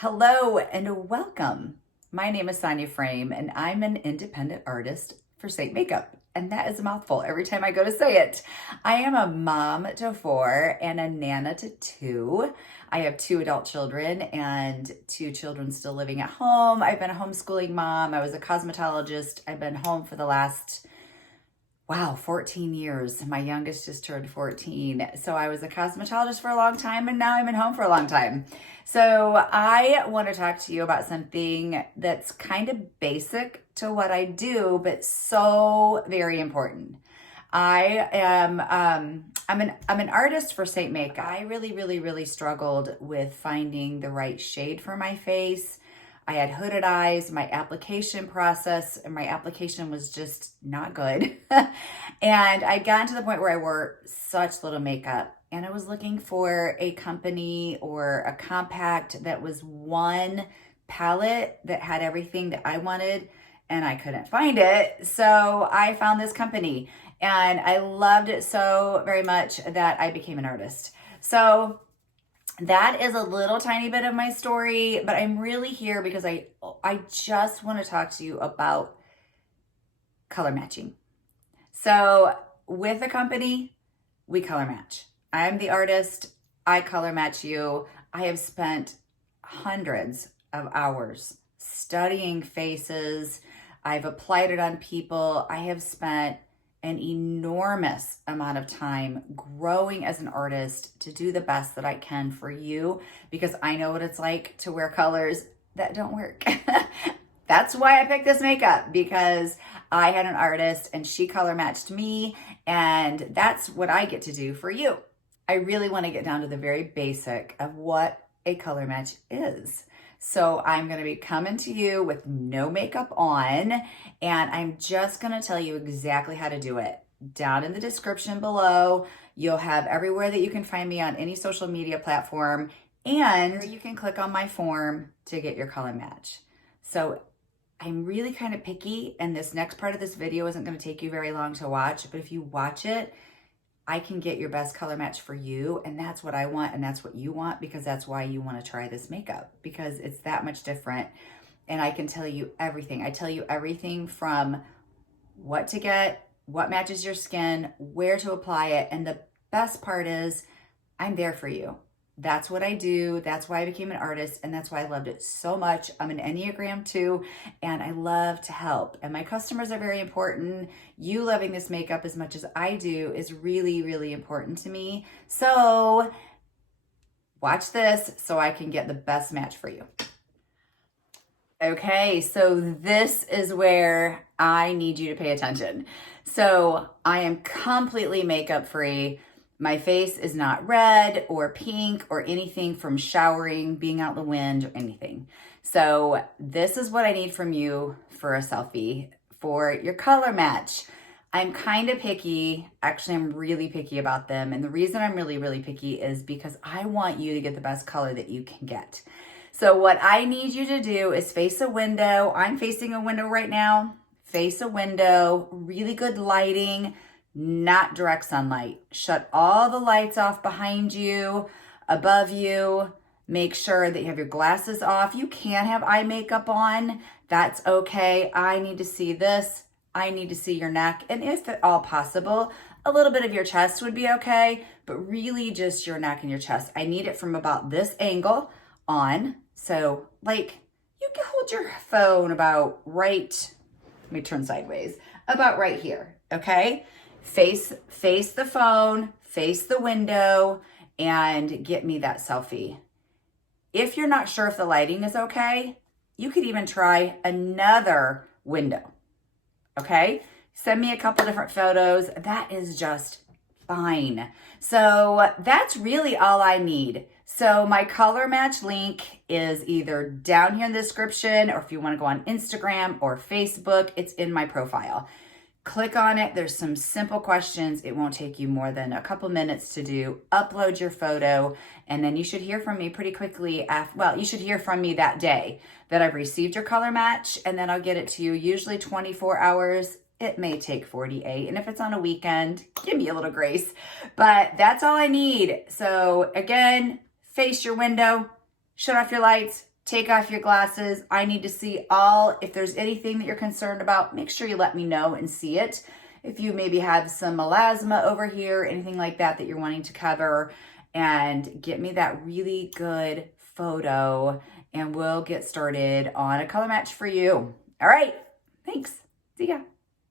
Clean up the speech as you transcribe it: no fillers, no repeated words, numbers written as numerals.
Hello and welcome. My name is Sonia Frame and I'm an independent artist for SEINT Makeup. And that is a mouthful every time I go to say it. I am a mom to 4 and a nana to 2. I have 2 adult children and 2 children still living at home. I've been a homeschooling mom. I was a cosmetologist. I've been home for the last 14 years. My youngest just turned 14. So I was a cosmetologist for a long time and now I'm at home for a long time. So I want to talk to you about something that's kind of basic to what I do, but so very important. I'm an artist for SEINT Makeup. I really struggled with finding the right shade for my face. I had hooded eyes, my application process, and my application was just not good. And I'd gotten to the point where I wore such little makeup and I was looking for a company or a compact that was one palette that had everything that I wanted and I couldn't find it. So I found this company and I loved it so very much that I became an artist. So that is a little tiny bit of my story, but I'm really here because I just want to talk to you about color matching. So with the company, we color match. I'm the artist, I color match you. I have spent hundreds of hours studying faces. I've applied it on people. I have spent an enormous amount of time growing as an artist to do the best that I can for you because I know what it's like to wear colors that don't work. That's why I picked this makeup, because I had an artist and she color matched me, and that's what I get to do for you. I really want to get down to the very basic of what a color match is. So I'm going to be coming to you with no makeup on, and I'm just going to tell you exactly how to do it. Down in the description below, you'll have everywhere that you can find me on any social media platform, and you can click on my form to get your color match. So I'm really kind of picky, and this next part of this video isn't going to take you very long to watch, but if you watch it, I can get your best color match for you, and that's what I want and that's what you want, because that's why you want to try this makeup, because it's that much different and I can tell you everything. I tell you everything from what to get, what matches your skin, where to apply it, and the best part is I'm there for you. That's what I do. That's why I became an artist, and that's why I loved it so much. I'm an Enneagram 2, and I love to help. And my customers are very important. You loving this makeup as much as I do is really important to me. So watch this so I can get the best match for you. Okay, so this is where I need you to pay attention. So I am completely makeup free. My face is not red or pink or anything from showering, being out in the wind, or anything. So this is what I need from you for a selfie, for your color match. I'm kind of picky. Actually, I'm really picky about them. And the reason I'm really picky is because I want you to get the best color that you can get. So what I need you to do is face a window. I'm facing a window right now. Face a window, really good lighting, not direct sunlight. Shut all the lights off behind you, above you. Make sure that you have your glasses off. You can have eye makeup on. That's okay. I need to see this. I need to see your neck. And if at all possible, a little bit of your chest would be okay, but really just your neck and your chest. I need it from about this angle on. So like you can hold your phone about right, let me turn sideways, about right here, okay? Face the phone, face the window, and get me that selfie. If you're not sure if the lighting is okay, you could even try another window, okay? Send me a couple different photos. That is just fine. So that's really all I need. So my color match link is either down here in the description, or if you want to go on Instagram or Facebook, it's in my profile. Click on it. There's some simple questions. It won't take you more than a couple minutes to do. Upload your photo, and then you should hear from me pretty quickly. You should hear from me that day that I've received your color match, and then I'll get it to you usually 24 hours. It may take 48, and if it's on a weekend, give me a little grace. But that's all I need. So again, face your window, shut off your lights, take off your glasses. I need to see all. If there's anything that you're concerned about, make sure you let me know and see it. If you maybe have some melasma over here, anything like that that you're wanting to cover, and get me that really good photo, and we'll get started on a color match for you. All right, thanks. See ya.